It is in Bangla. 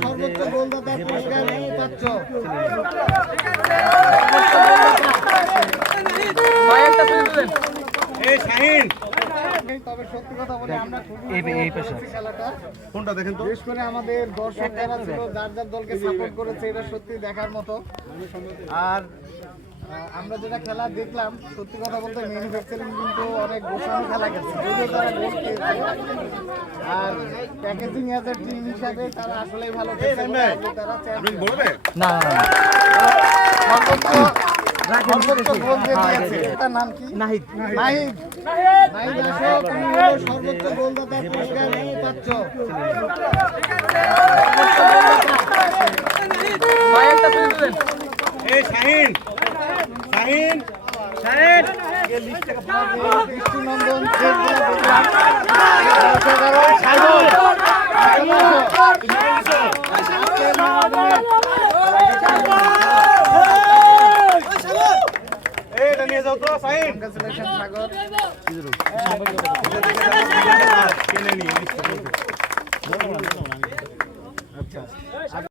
সর্বোচ্চ গোলদাতার পুরস্কার পাচ্ছ। তবে সত্যি কথা বলি আমরা খেলাটা কোনটা দেখেন তো, বিশেষ করে আমাদের দর্শক যারা ছিল যার যার দলকে সাপোর্ট করেছে, এটা সত্যি দেখার মতো। আর আমরা যেটা খেলা দেখলাম, সত্যি কথা বলতে ম্যানুফ্যাকচারিং কিন্তু অনেক গোছানো খেলা গেছে, যদিও তারা গোল খেয়েছে। আর প্যাকেজিং এজ এ টিম হিসাবে তারা আসলেই ভালো খেলছে। তারা না সর্বোচ্চ গোল যে দিয়েছে, তার নাম কি? নাহিদ। নাহিদ আসো, তুমি হলো সর্বোচ্চ গোলদাতার পুরস্কার পাচ্ছ। দৃষ্টিনন্দন এটা নিয়ে যাও তো সাইন। কংগ্রাচুলেশন সাগর। কিনে নিয়ে